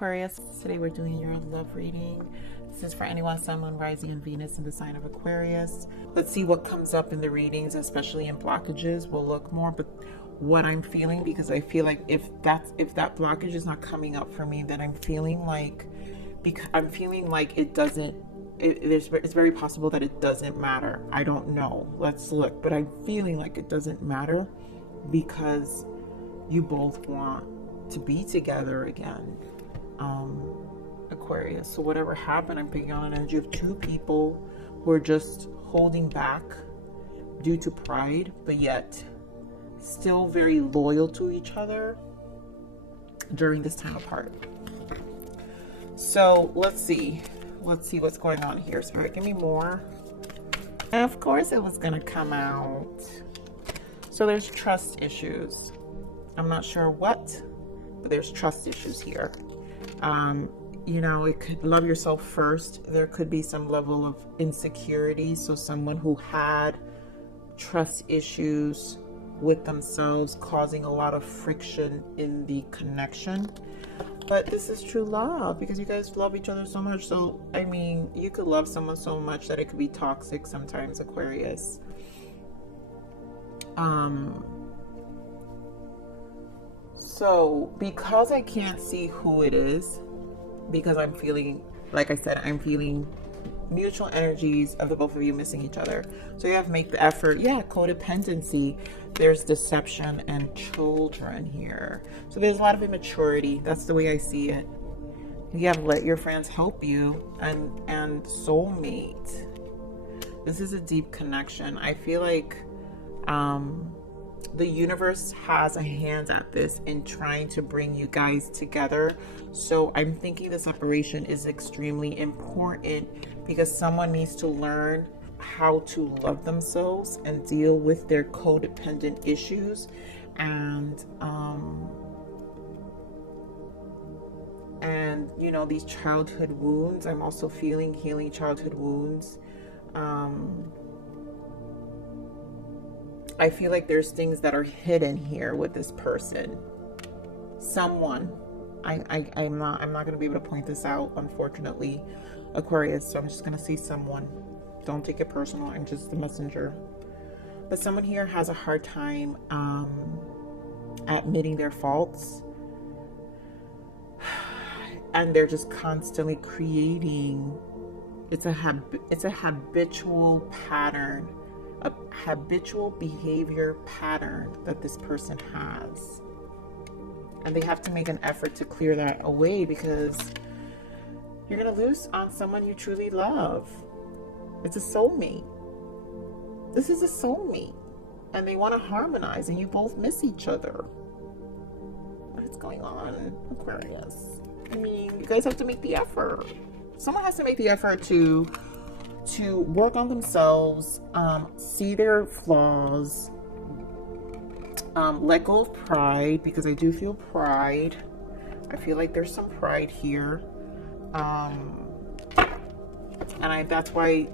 Aquarius. Today we're doing your love reading. This is for anyone, Sun, Moon, Rising, and Venus in the sign of Aquarius. Let's see what comes up in the readings, especially in blockages. We'll look more, but what I'm feeling, because I feel like if that blockage is not coming up for me, then I'm feeling like, it doesn't. It's very possible that it doesn't matter. I don't know. Let's look, but I'm feeling like it doesn't matter because you both want to be together again, Aquarius. So whatever happened, I'm picking on an energy of two people who are just holding back due to pride, but yet still very loyal to each other during this time apart. So let's see what's going on here. Spirit, give me more. And of course it was gonna come out. So there's trust issues. I'm not sure what, but there's trust issues here. You know, it could love yourself first. There could be some level of insecurity. So someone who had trust issues with themselves, causing a lot of friction in the connection. But this is true love because you guys love each other so much. So, I mean, you could love someone so much that it could be toxic sometimes, Aquarius. So because I can't see who it is, because I'm feeling, like I said, I'm feeling mutual energies of the both of you missing each other. So you have to make the effort. Yeah, codependency. There's deception and children here. So there's a lot of immaturity. That's the way I see it. You have let your friends help you, and soulmate. This is a deep connection. I feel like the universe has a hand at this in trying to bring you guys together. So I'm thinking this separation is extremely important because someone needs to learn how to love themselves and deal with their codependent issues and you know, these childhood wounds. I'm also feeling healing childhood wounds. I feel like there's things that are hidden here with this person. Someone, I'm not going to be able to point this out, unfortunately, Aquarius. So I'm just going to say someone. Don't take it personal. I'm just the messenger. But someone here has a hard time admitting their faults, and they're just constantly creating. It's a habitual pattern. A habitual behavior pattern that this person has, and they have to make an effort to clear that away because you're gonna lose on someone you truly love. It's a soulmate. This is a soulmate, and they want to harmonize, and you both miss each other. What is going on, Aquarius? I mean, you guys have to make the effort. Someone has to make the effort to work on themselves, see their flaws, let go of pride, because I do feel pride. I feel like there's some pride here. That's why,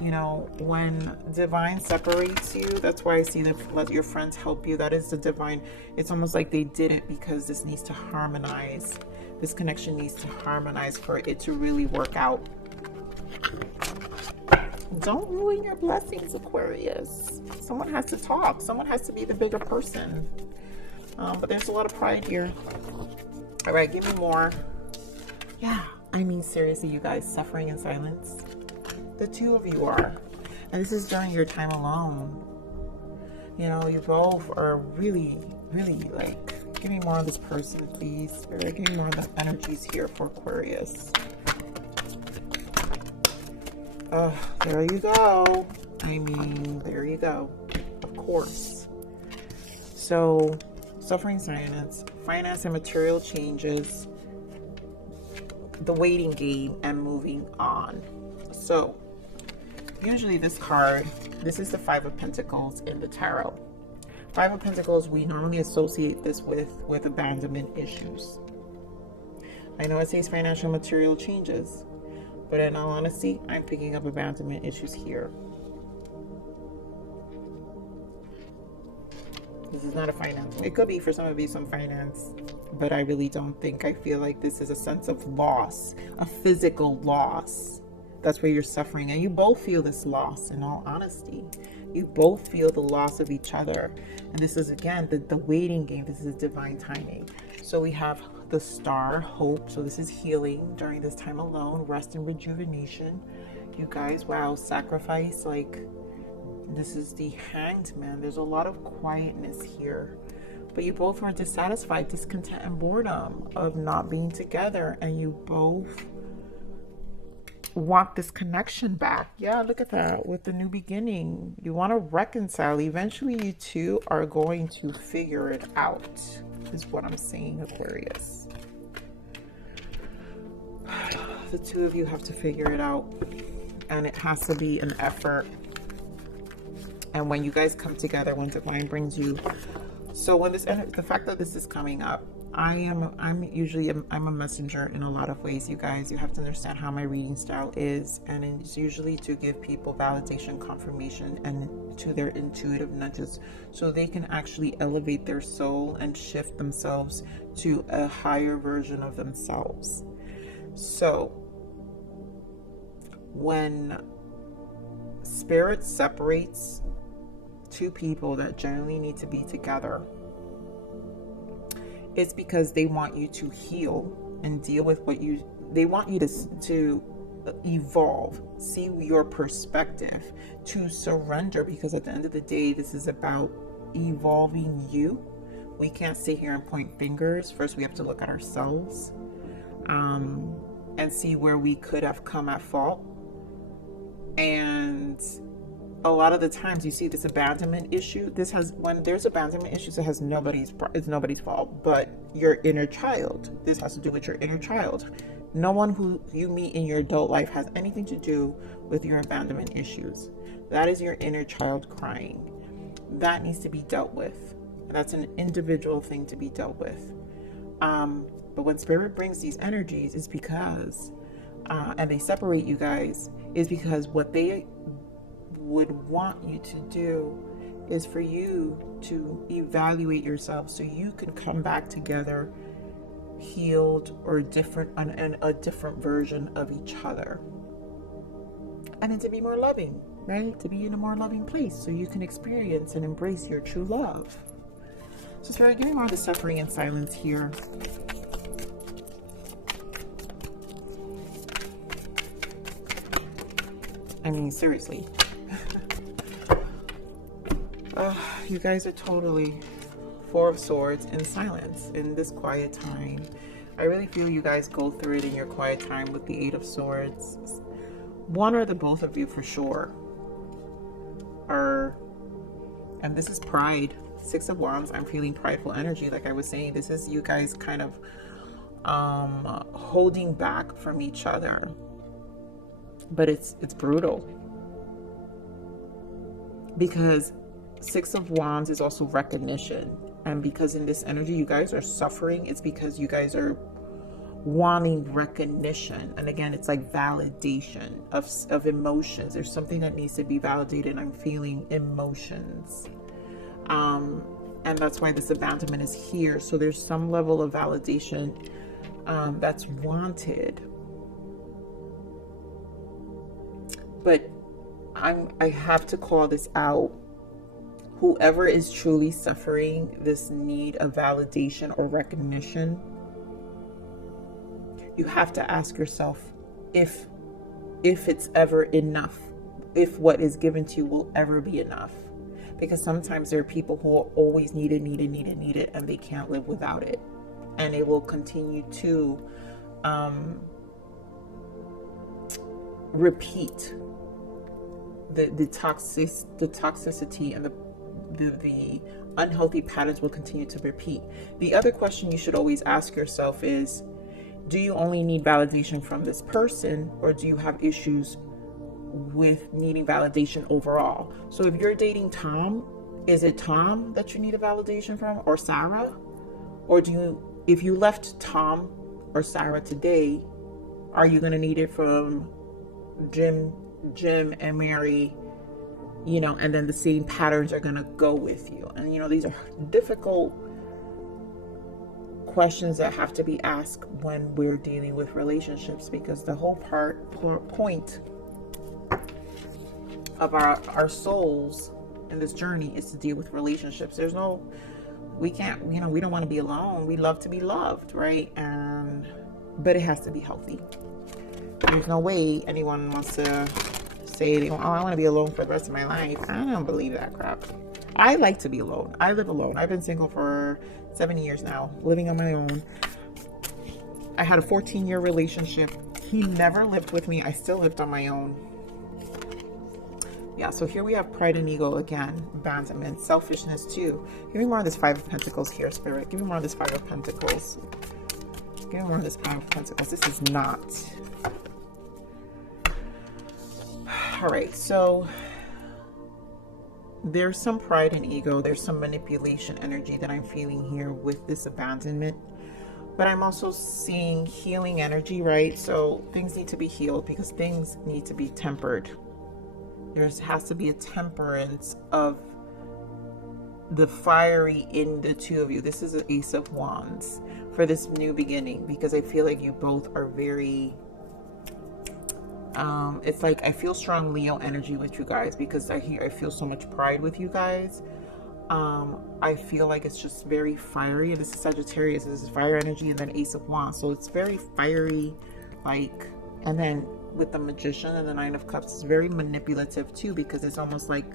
you know, when divine separates you, that's why I see that let your friends help you. That is the divine. It's almost like they did it because this needs to harmonize. This connection needs to harmonize for it to really work out. Don't ruin your blessings, Aquarius. Someone has to talk. Someone has to be the bigger person. But there's a lot of pride here. All right, give me more. Yeah, I mean, seriously, you guys, suffering in silence. The two of you are. And this is during your time alone. You know, you both are really, really like, give me more of this person, please. Spirit, give me more of the energies here for Aquarius. There you go. I mean, there you go. Of course. So, suffering silence, finance and material changes, the waiting game, and moving on. So, usually this card, this is the Five of Pentacles in the Tarot. Five of Pentacles, we normally associate this with abandonment issues. I know it says financial material changes, but in all honesty, I'm picking up abandonment issues here. This is not a finance. It could be for some of you some finance but I really don't think, I feel like this is a sense of loss, a physical loss. That's where you're suffering, and you both feel this loss. In all honesty, you both feel the loss of each other. And this is, again, the waiting game. This is divine timing. So we have the star, hope. So this is healing during this time alone, rest and rejuvenation. You guys, wow, sacrifice. Like, this is the Hanged Man. There's a lot of quietness here, but you both are dissatisfied, discontent, and boredom of not being together, and you both want this connection back. Yeah, look at that, with the new beginning. You want to reconcile. Eventually you two are going to figure it out, is what I'm saying, Aquarius. The two of you have to figure it out, and it has to be an effort. And when you guys come together, when divine brings you, so when this, the fact that this is coming up, I'm a messenger in a lot of ways, you guys. You have to understand how my reading style is, and it's usually to give people validation, confirmation, and to their intuitive nudges, so they can actually elevate their soul and shift themselves to a higher version of themselves. So when spirit separates two people that generally need to be together, it's because they want you to heal and deal with what they want you to evolve, see your perspective, to surrender, because at the end of the day, this is about evolving you. We can't sit here and point fingers. First, we have to look at ourselves and see where we could have come at fault. And a lot of the times you see this abandonment issue. When there's abandonment issues, it's nobody's fault but your inner child. This has to do with your inner child. No one who you meet in your adult life has anything to do with your abandonment issues. That is your inner child crying. That needs to be dealt with. That's an individual thing to be dealt with. But when spirit brings these energies, is because and they separate you guys, is because what they would want you to do is for you to evaluate yourself, so you can come back together healed or different, and a different version of each other, and then to be more loving, right? To be in a more loving place, so you can experience and embrace your true love. So Spirit, give me more of the suffering and silence here. I mean, seriously. You guys are totally Four of Swords in silence in this quiet time. I really feel you guys go through it in your quiet time with the Eight of Swords. One or the both of you for sure are, and this is pride. Six of Wands, I'm feeling prideful energy. Like I was saying, this is you guys kind of holding back from each other. But it's brutal, because Six of Wands is also recognition, and because in this energy you guys are suffering, it's because you guys are wanting recognition. And again, it's like validation of emotions. There's something that needs to be validated. I'm feeling emotions, and that's why this abandonment is here. So there's some level of validation that's wanted. But I have to call this out. Whoever is truly suffering this need of validation or recognition, you have to ask yourself if it's ever enough, if what is given to you will ever be enough. Because sometimes there are people who will always need it, and they can't live without it. And they will continue to repeat the toxicity and the unhealthy patterns will continue to repeat. The other question you should always ask yourself is, do you only need validation from this person, or do you have issues with needing validation overall? So if you're dating Tom, is it Tom that you need a validation from, or Sarah? Or if you left Tom or Sarah today, are you going to need it from Jim and Mary, and then the same patterns are going to go with you? And these are difficult questions that have to be asked when we're dealing with relationships, because the whole point of our souls in this journey is to deal with relationships. There's no, we can't, you know, we don't want to be alone. We love to be loved, right? But it has to be healthy. There's no way anyone wants to say, oh, I want to be alone for the rest of my life. I don't believe that crap. I like to be alone. I live alone. I've been single for 7 years now, living on my own. I had a 14-year relationship. He never lived with me. I still lived on my own. Yeah, so here we have pride and ego again, abandonment, selfishness too. Give me more of this Five of Pentacles here, Spirit. Give me more of this Five of Pentacles. Give me more of this Five of Pentacles. This is not. All right, so there's some pride and ego. There's some manipulation energy that I'm feeling here with this abandonment. But I'm also seeing healing energy, right? So things need to be healed because things need to be tempered. There has to be a temperance of the fiery in the two of you. This is an Ace of Wands for this new beginning, because I feel like you both are very, it's like I feel strong Leo energy with you guys, because I feel so much pride with you guys. I feel like it's just very fiery. This is Sagittarius, this is fire energy, and then Ace of Wands. So it's very fiery, like, and then with the Magician and the Nine of Cups, it's very manipulative too, because it's almost like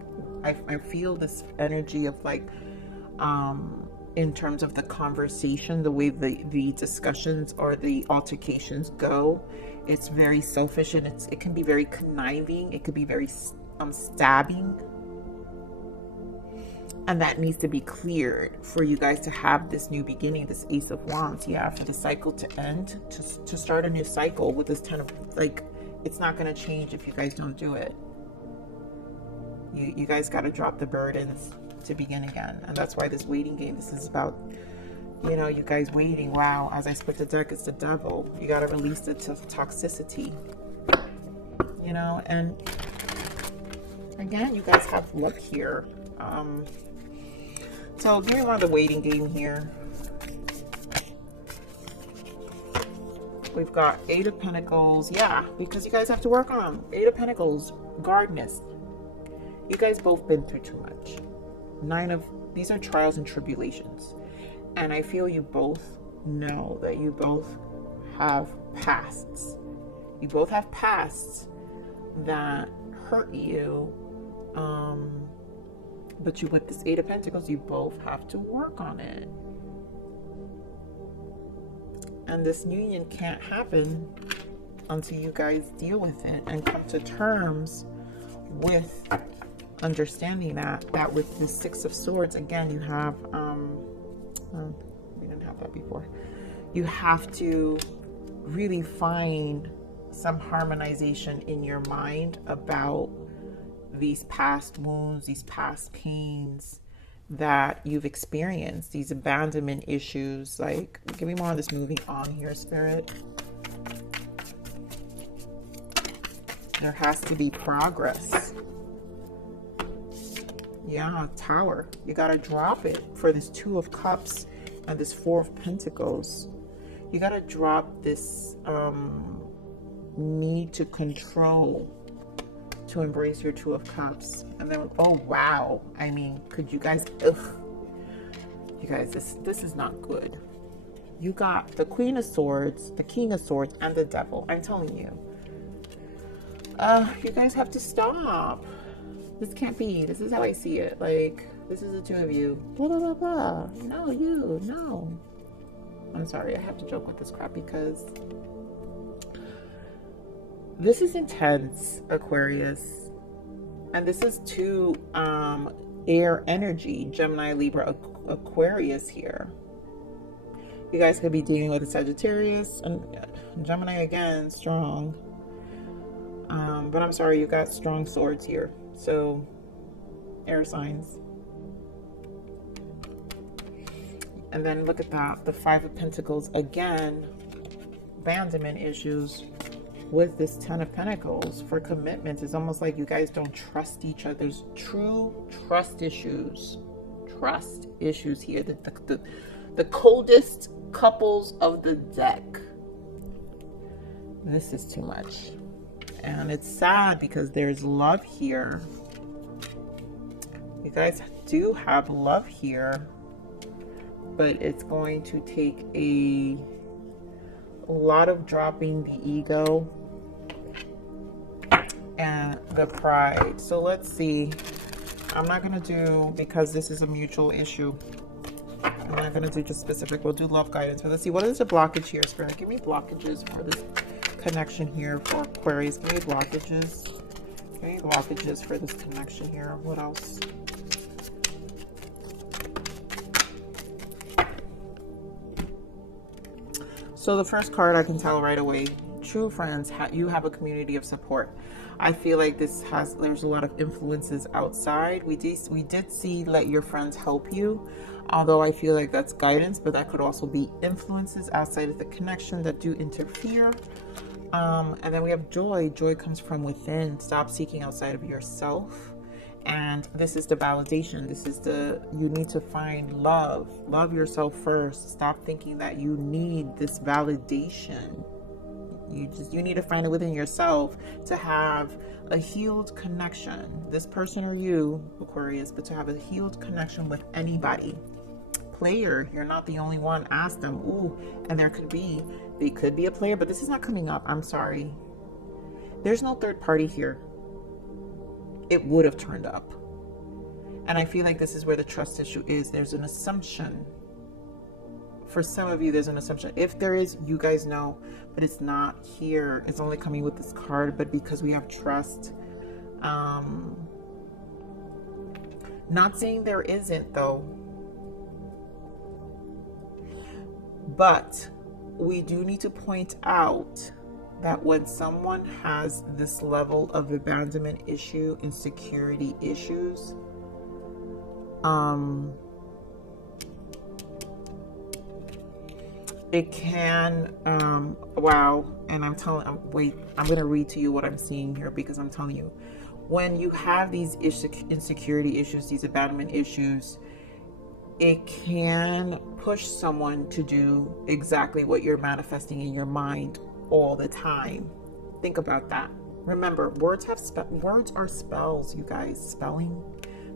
I feel this energy of like, in terms of the conversation, the way the discussions or the altercations go, it's very selfish, and it can be very conniving. It could be very stabbing. And that needs to be cleared for you guys to have this new beginning, this Ace of Wands. Yeah, for the cycle to end, to start a new cycle with this 10 of, like, it's not going to change if you guys don't do it. You guys got to drop the burdens to begin again. And that's why this waiting game, this is about, you know, you guys waiting. Wow, as I split the deck, it's the devil. You got to release the toxicity, you know. And again, you guys have luck here. So give me more of the waiting game here. We've got Eight of Pentacles. Yeah, because you guys have to work on Eight of Pentacles, guardness. You guys both been through too much. These are trials and tribulations. And I feel you both know that you both have pasts. You both have pasts that hurt you. But you, with this Eight of Pentacles, you both have to work on it. And this union can't happen until you guys deal with it and come to terms with understanding that with the Six of Swords, again, you have, we didn't have that before. You have to really find some harmonization in your mind about these past wounds, these past pains that you've experienced, these abandonment issues. Like, give me more of this moving on here, Spirit. There has to be progress. Yeah, Tower. You got to drop it for this Two of Cups and this Four of Pentacles. You got to drop this need to control, to embrace your Two of Cups. And then, oh wow, I mean, could you guys, ugh. You guys, this is not good. You got the Queen of Swords, the King of Swords, and the Devil. I'm telling you, you guys have to stop. This can't be. This is how I see it. Like, this is the two of you. Blah, blah, blah, blah. No, you, no. I'm sorry, I have to joke with this crap because this is intense, Aquarius. And this is two air energy, Gemini, Libra, Aquarius here. You guys could be dealing with a Sagittarius and Gemini again, strong. But I'm sorry, you got strong swords here. So, air signs. And then look at that, the Five of Pentacles again, abandonment issues. With this Ten of Pentacles for commitment, it's almost like you guys don't trust each other. There's true trust issues. Trust issues here. The coldest couples of the deck. This is too much. And it's sad because there's love here. You guys do have love here, but it's going to take a lot of dropping the ego and the pride. So let's see. I'm not going to do, because this is a mutual issue, I'm not going to do just specific. We'll do love guidance. But let's see. What is the blockage here, Spirit? Give me blockages for this connection here for Aquarius. Give me blockages. Give me blockages for this connection here. What else? So the first card, I can tell right away, true friends, you have a community of support. I feel like there's a lot of influences outside. We did see let your friends help you, although I feel like that's guidance, but that could also be influences outside of the connection that do interfere. And then we have joy. Joy comes from within. Stop seeking outside of yourself. And this is the validation. This is you need to find love. Love yourself first. Stop thinking that you need this validation. You need to find it within yourself to have a healed connection. This person or you, Aquarius, but to have a healed connection with anybody. Player, you're not the only one. Ask them. Ooh, and they could be a player, but this is not coming up. I'm sorry. There's no third party here. It would have turned up. And I feel like this is where the trust issue is. There's an assumption. For some of you, there's an assumption. If there is, you guys know, but it's not here. It's only coming with this card, but because we have trust. Not saying there isn't, though. But we do need to point out that when someone has this level of abandonment issue, insecurity issues, it can, wow, and I'm going to read to you what I'm seeing here, because I'm telling you, when you have these insecurity issues, these abandonment issues, it can push someone to do exactly what you're manifesting in your mind all the time. Think about that. Remember, words are spells, you guys. Spelling.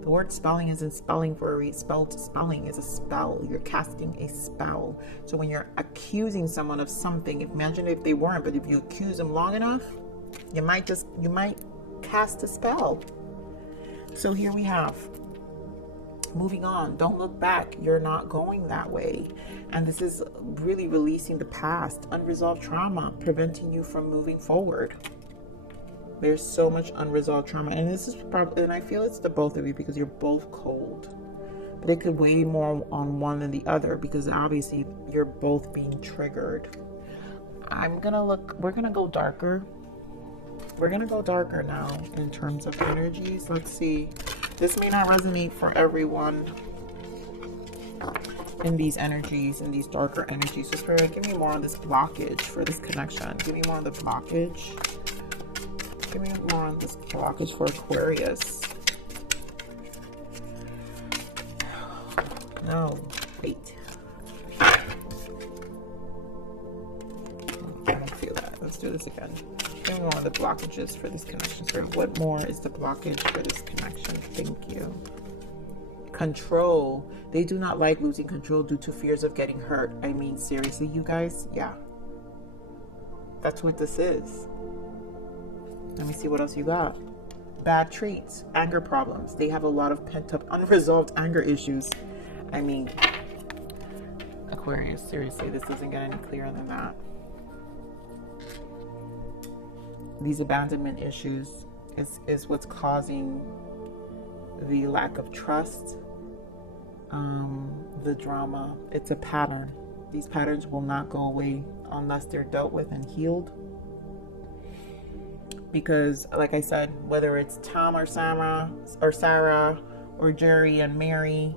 The word spelling isn't spelling for a reason. Spelling is a spell. You're casting a spell. So when you're accusing someone of something, imagine if they weren't, but if you accuse them long enough, you might cast a spell. So here we have, moving on. Don't look back. You're not going that way. And this is really releasing the past, unresolved trauma, preventing you from moving forward. There's so much unresolved trauma. And this is probably, and I feel it's the both of you because you're both cold. But it could weigh more on one than the other because obviously you're both being triggered. We're going to go darker. We're going to go darker now in terms of energies. Let's see. This may not resonate for everyone in these energies, in these darker energies. So Spirit, give me more on this blockage for this connection. Give me more on the blockage. Give me more on this blockage for Aquarius. No, wait. I don't feel that. Let's do this again. Give me more on the blockages for this connection. Spirit, what more is the blockage for this connection? Thank you. Control. They do not like losing control due to fears of getting hurt. I mean, seriously, you guys? Yeah. That's what this is. Let me see what else you got. Bad traits, anger problems. They have a lot of pent-up, unresolved anger issues. I mean, Aquarius, seriously, this doesn't get any clearer than that. These abandonment issues is what's causing the lack of trust, the drama. It's a pattern. These patterns will not go away unless they're dealt with and healed. Because, like I said, whether it's Tom or Sarah or Jerry and Mary,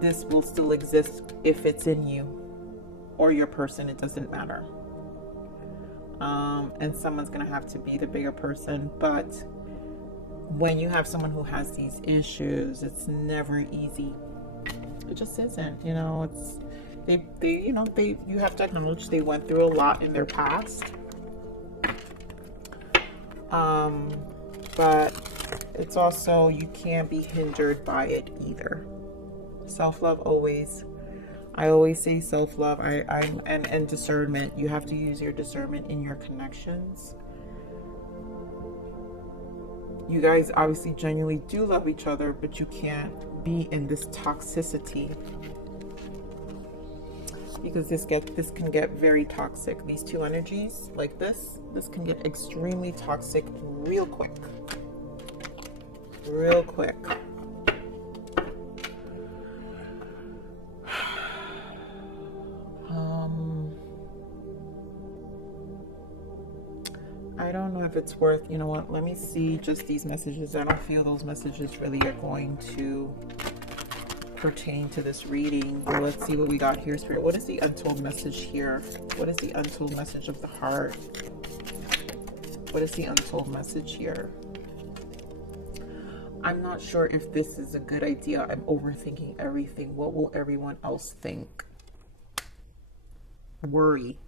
this will still exist if it's in you or your person. It doesn't matter. And someone's going to have to be the bigger person. But when you have someone who has these issues, it's never easy. It just isn't. You know, you have to acknowledge they went through a lot in their past. But it's also, you can't be hindered by it either. Self-love always. I always say self-love. And discernment. You have to use your discernment in your connections. You guys obviously genuinely do love each other, but you can't be in this toxicity, because this can get very toxic. These two energies like this can get extremely toxic real quick. Real quick. I don't know if it's worth, you know what, let me see just these messages. I don't feel those messages really are going to pertain to this reading. Well, let's see what we got here, Spirit. What is the untold message here? What is the untold message of the heart? What is the untold message here? I'm not sure if this is a good idea. I'm overthinking everything. What will everyone else think? Worry.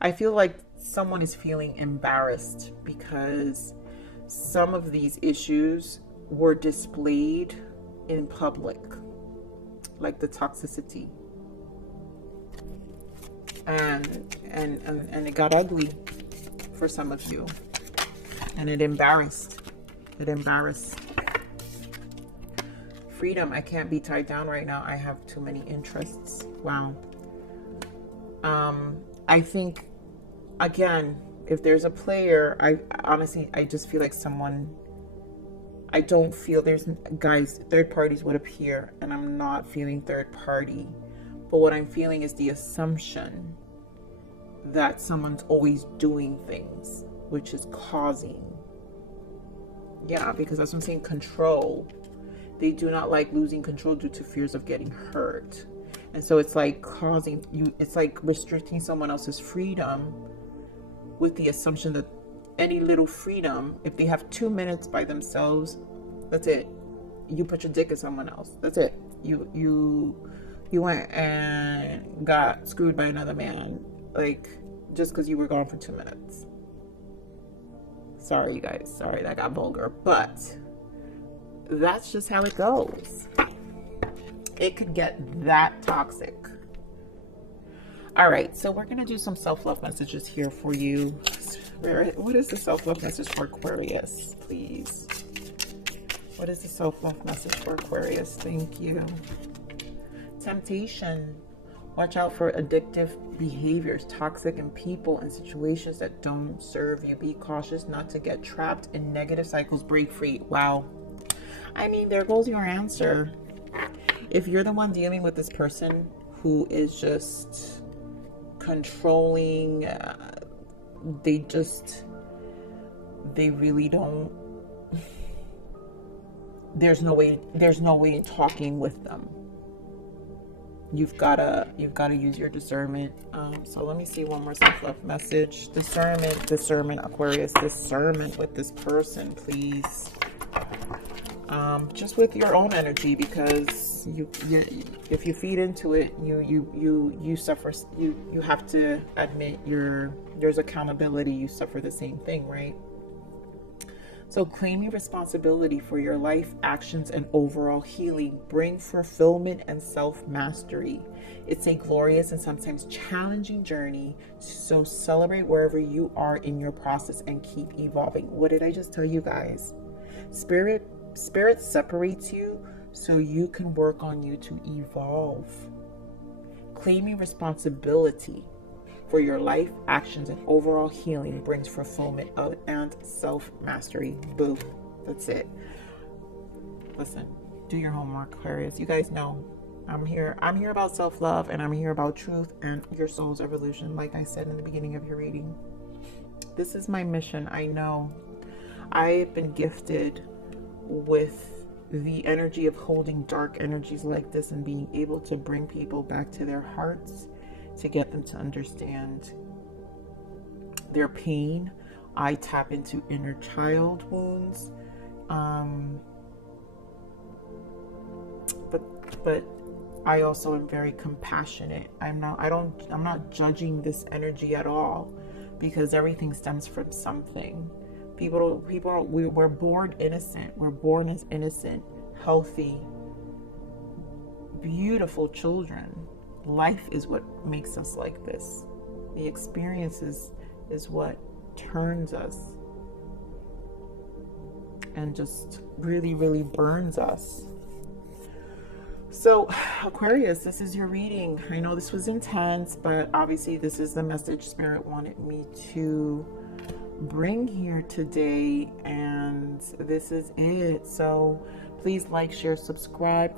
I feel like someone is feeling embarrassed because some of these issues were displayed in public, like the toxicity, and it got ugly for some of you, and it embarrassed. Freedom. I can't be tied down right now. I have too many interests. Wow. I think, again, if there's a player, I honestly just feel like someone, I don't feel there's, guys, third parties would appear, and I'm not feeling third party, but what I'm feeling is the assumption that someone's always doing things, which is causing, yeah, because that's what I'm saying, control. They do not like losing control due to fears of getting hurt. And so it's like causing you, it's like restricting someone else's freedom with the assumption that any little freedom, if they have 2 minutes by themselves, that's it. You put your dick in someone else. That's it. You went and got screwed by another man, like, just because you were gone for 2 minutes. Sorry, you guys. Sorry, that got vulgar. But that's just how it goes. It could get that toxic. All right, so we're going to do some self-love messages here for you. What is the self-love message for Aquarius, please? What is the self-love message for Aquarius? Thank you. Temptation. Watch out for addictive behaviors, toxic in people and situations that don't serve you. Be cautious not to get trapped in negative cycles. Break free. Wow. I mean, there goes your answer. If you're the one dealing with this person who is just controlling, they really don't, there's no way in talking with them. You've gotta use your discernment. So let me see one more self-love message. Discernment, Aquarius, discernment with this person, please. Just with your own energy, because if you feed into it, you suffer. You have to admit there's accountability. You suffer the same thing, right? So claiming responsibility for your life, actions, and overall healing bring fulfillment and self-mastery. It's a glorious and sometimes challenging journey, so celebrate wherever you are in your process and keep evolving. What did I just tell you guys? Spirit separates you so you can work on you to evolve. Claiming responsibility for your life, actions, and overall healing brings fulfillment and self-mastery. Boom. That's it. Listen, do your homework, Aquarius. You guys know I'm here about self-love, and I'm here about truth and your soul's evolution, like I said in the beginning of your reading. This is my mission. I know I've been gifted with the energy of holding dark energies like this and being able to bring people back to their hearts, to get them to understand their pain. I tap into inner child wounds. But I also am very compassionate. I'm not judging this energy at all, because everything stems from something. We're born innocent. We're born as innocent, healthy, beautiful children. Life is what makes us like this. The experiences is what turns us and just really, really burns us. So, Aquarius, this is your reading. I know this was intense, but obviously this is the message Spirit wanted me to bring here today, and this is it. So please like, share, subscribe.